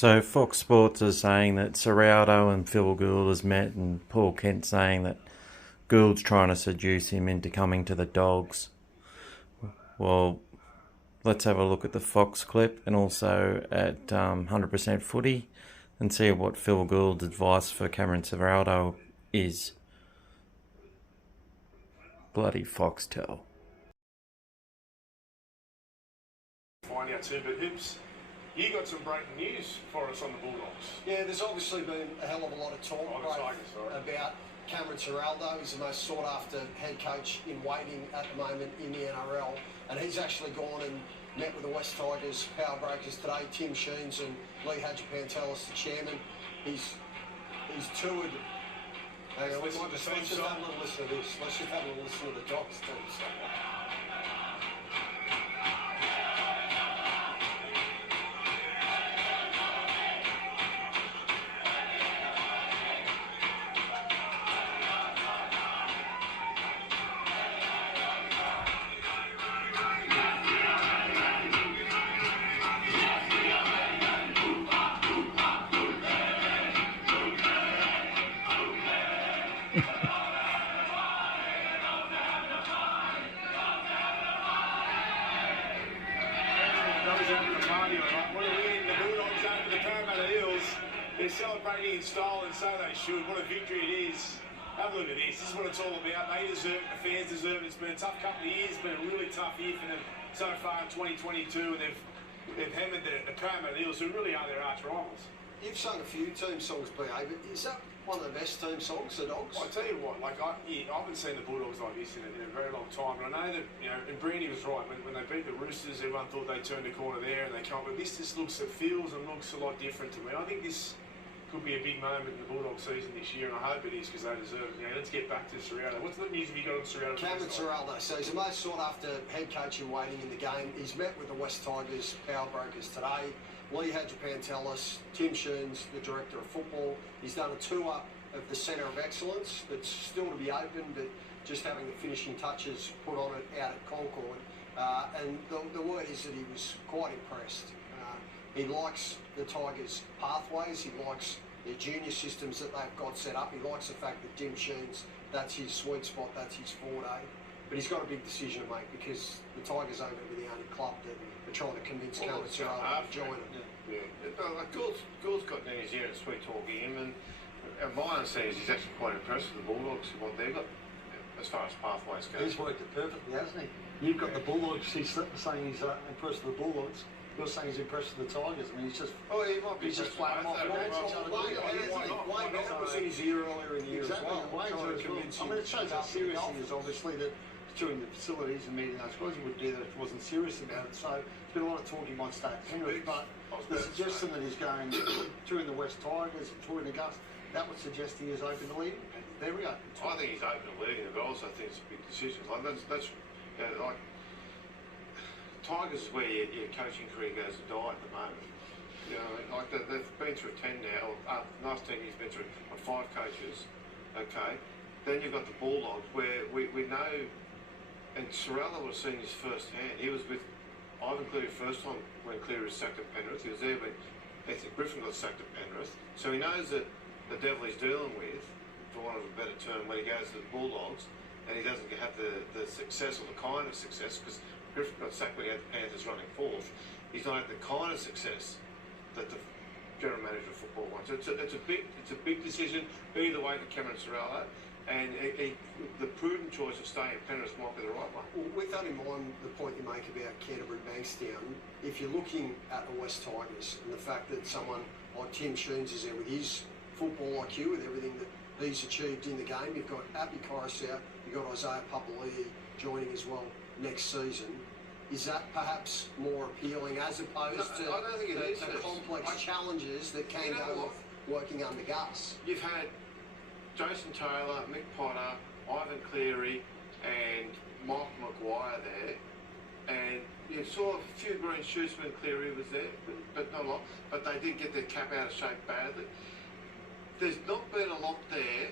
So Fox Sports is saying that Ciraldo and Phil Gould has met, and Paul Kent saying that Gould's trying to seduce him into coming to the Dogs. Well, let's have a look at the Fox clip and also at 100% Footy and see what Phil Gould's advice for Cameron Ciraldo is. Bloody Foxtel. Find out too, but Hoops, you got some breaking news for us on the Bulldogs. Yeah, there's obviously been a hell of a lot of talk about Cameron Ciraldo. He's the most sought after head coach in waiting at the moment in the NRL, and he's actually gone and met with the West Tigers power breakers today. Tim Sheens and Lee Hadjipantelis, the chairman. He's toured. Hang on, let's just have a little listen to this. Let's just have a little listen to the Dogs too. They're celebrating in style, and so they should. What a victory it is. Have a look at this. This is what it's all about. They deserve it. The fans deserve it. It's been a tough couple of years. It's been a really tough year for them so far in 2022, and they've hammered the Parramatta Eels, who really are their arch rivals. You've sung a few team songs, B.A., but is that one of the best team songs, the Dogs? Well, I tell you what, I haven't seen the Bulldogs like this in a very long time. And I know that, and Brandy was right, when they beat the Roosters, everyone thought they turned the corner there and they come, but this just feels and looks a lot different to me. I think this could be a big moment in the Bulldog season this year, and I hope it is, because they deserve it. Let's get back to Ciraldo. What's the news have you got on Ciraldo? Cameron Ciraldo. So he's the most sought after head coach in waiting in the game. He's met with the West Tigers power brokers today. Lee Hadjipantelis, Tim Sheens, the director of football. He's done a tour of the Centre of Excellence that's still to be open, but just having the finishing touches put on it out at Concord. And the word is that he was quite impressed. He likes the Tigers' pathways. He likes their junior systems that they've got set up. He likes the fact that Tim Sheens, that's his sweet spot, that's his forte. But he's got a big decision to make, because the Tigers aren't going to be the only club that are trying to convince Cameron Ciraldo to join them. Gould's got in his ear and sweet talking him, and my understanding is he's actually quite impressed with the Bulldogs and what they've got as far as pathways go. He's worked it perfectly, hasn't he? You've got the Bulldogs, he's saying he's impressed with the Bulldogs. You're saying he's impressed with the Tigers. I mean, he's just... Oh, he might be. He's just flat off. Wayne Bennett was in his ear earlier in the year as well. I mean, it shows how serious he is, obviously, that touring the facilities and meeting those guys, he would do that if he wasn't serious about it. So there's been a lot of talk he might stay at Penrith, but the suggestion that he's going touring the West Tigers and touring the Gus, that would suggest he is open to leaving. Very open. I think he's open to leaving, but I also think it's a big decision. Like Tigers is where your coaching career goes to die at the moment. They've been through 10 now. Last 10 years been through 5 coaches. Okay, then you've got the Bulldogs, where we know, and Ciraldo was seen his first hand. He was with Ivan Cleary first time when Cleary was sacked at Penrith. He was there when Anthony Griffin got sacked at Penrith. So he knows that the devil he's dealing with, for want of a better term, when he goes to the Bulldogs, and he doesn't have the success or the kind of success, because Griffin got sacked when he had the Panthers running fourth. He's not had the kind of success that the general manager of football wants. It's a big decision either way for Cameron Ciraldo, and the prudent choice of staying at Penrith might be the right one. Well, with that in mind, the point you make about Canterbury Bankstown, if you're looking at the West Tigers and the fact that someone like Tim Sheens is there with his football IQ, with everything that he's achieved in the game, you've got Appy Coruscant, you've got Isaiah Papali'i joining as well next season. Is that perhaps more appealing as opposed to the complex challenges that can go with working under Gus? You've had Jason Taylor, Mick Potter, Ivan Cleary and Mike Maguire there, and you saw a few green shoots when Cleary was there, but not a lot, but they did get their cap out of shape badly. There's not been a lot there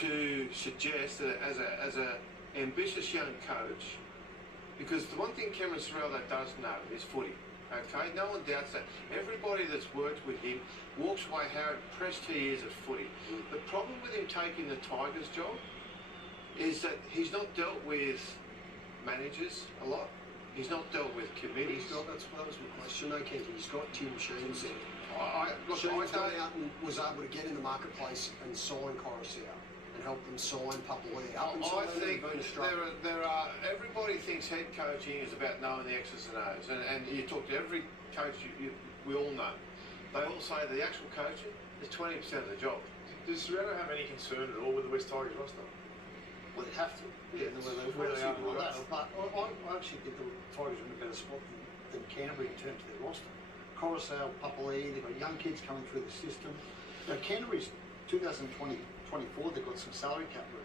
to suggest that as a ambitious young coach, because the one thing Cameron Ciraldo does know is footy. Okay, no one doubts that. Everybody that's worked with him walks away how impressed he is at footy. The problem with him taking the Tigers job is that he's not dealt with managers a lot. He's not dealt with committees. That was my question. Okay, he's got Tim Sheens there. Look, Sheens I went don't. out and was able to get in the marketplace and sign Coruscant and help them sign Papali'i. I think there are. Everybody thinks head coaching is about knowing the X's and O's, and you talk to every coach we all know. They all say the actual coaching is 20% of the job. Does Ciraldo have any concern at all with the West Tigers roster? Well, they have to. Yeah, where they are. But I actually think the Tigers are in a better spot than Canterbury in terms of their roster. Coruscant, Papali'i, they've got young kids coming through the system. Now, Canterbury's 2024, they've got some salary cap room,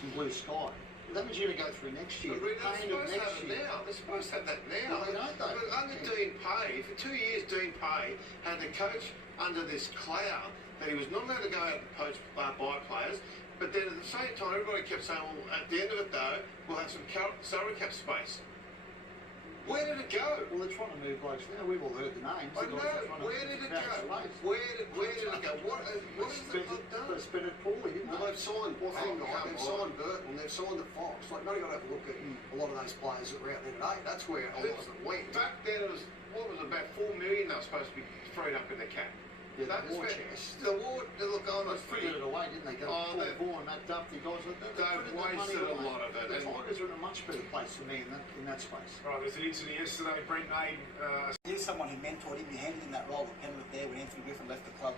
some blue sky. That means you're going to go through next year. They're supposed to have it now. They're supposed to have that now. No, they don't, though. But under Dean Pay, for 2 years, Dean Pay had the coach under this cloud that he was not allowed to go out and poach buy players. But then at the same time, everybody kept saying, well, at the end of it, though, we'll have some salary cap space. Where did it go? Well, they're trying to move blokes now. We've all heard the names. I know. Where did it go? Where did it go? What has the club done? They spent it poorly, didn't Well, they? they've signed. They've signed Burton. They've signed the Fox. Like, now you've got to have a look at a lot of those players that were out there today. That's where a lot of them went. Back then, it was about 4 million they were supposed to be freed up in the cap. Yeah, That the war was chest. The war. Look, They figured it away, didn't they? Oh, Paul Vaughan, Matt Duff, the guys. they've wasted a lot of it. The And Tigers are in a much better place than me in that space. Right, there's an incident yesterday. Brent made Here's someone who mentored him, who handed him that role at Penrith there when Anthony Griffin left the club.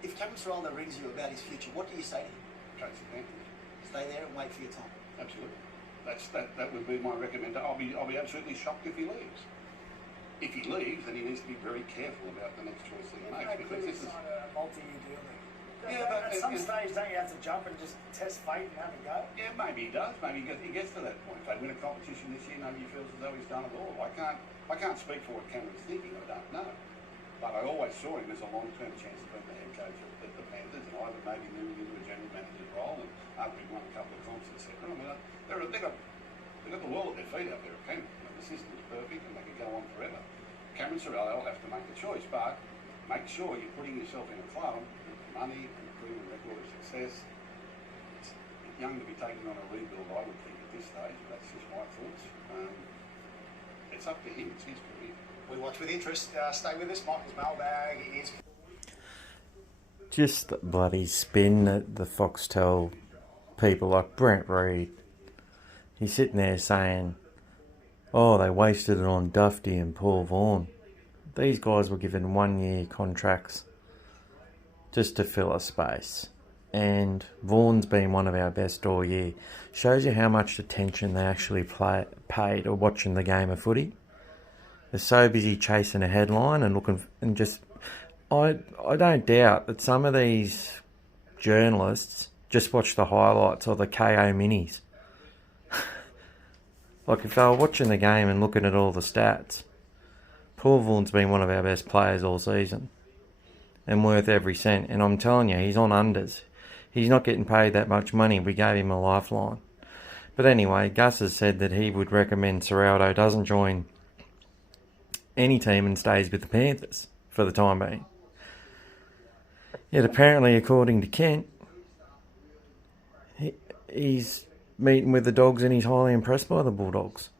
If Cameron Ciraldo rings you about his future, what do you say to him? Tracy Panthers. Stay there and wait for your time. Absolutely. That would be my recommendation. I'll be absolutely shocked if he leaves. If he leaves, then he needs to be very careful about the next choice that he makes, because this is. a multi-year deal then. Yeah, but at some stage, don't you have to jump and just test fate and have a go? Yeah, maybe he does. Maybe he gets to that point. If they win a competition this year, maybe he feels as though he's done it all. I can't speak for what Cameron's thinking. I don't know. But I always saw him as a long-term chance of being the head coach at the Panthers, and either maybe moving into a general manager's role, and after he won a couple of comps, etc. I mean, they've got the world at their feet out there at Penrith. The system's perfect, and they could go on forever. Cameron Ciraldo will have to make a choice, but make sure you're putting yourself in a club with money and a proven record of success. It's young to be taking on a rebuild, I would think, at this stage. That's just my thoughts. It's up to him. It's his career. We watch with interest. Stay with us. Michael's mailbag is. Just the bloody spin that the Foxtel people like Brent Reid. He's sitting there saying, oh, they wasted it on Dufty and Paul Vaughan. These guys were given 1-year contracts just to fill a space. And Vaughan's been one of our best all year. Shows you how much attention they actually paid or watching the game of footy. They're so busy chasing a headline and looking and just... I don't doubt that some of these journalists just watch the highlights or the KO minis. Like, if they were watching the game and looking at all the stats, Paul Vaughan's been one of our best players all season and worth every cent. And I'm telling you, he's on unders. He's not getting paid that much money. We gave him a lifeline. But anyway, Gus has said that he would recommend Ciraldo doesn't join any team and stays with the Panthers for the time being. Yet apparently, according to Kent, he's meeting with the Dogs and he's highly impressed by the Bulldogs.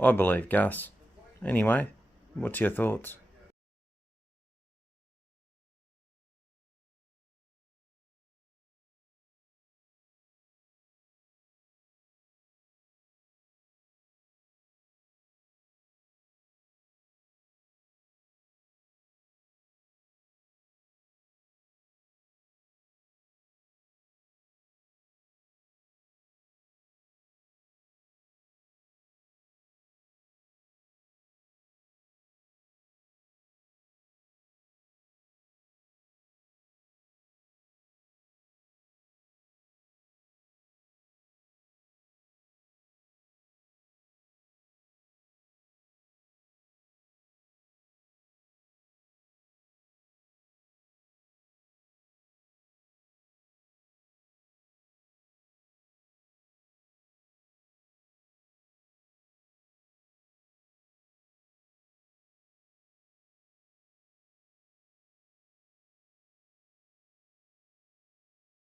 I believe Gus. Anyway, what's your thoughts?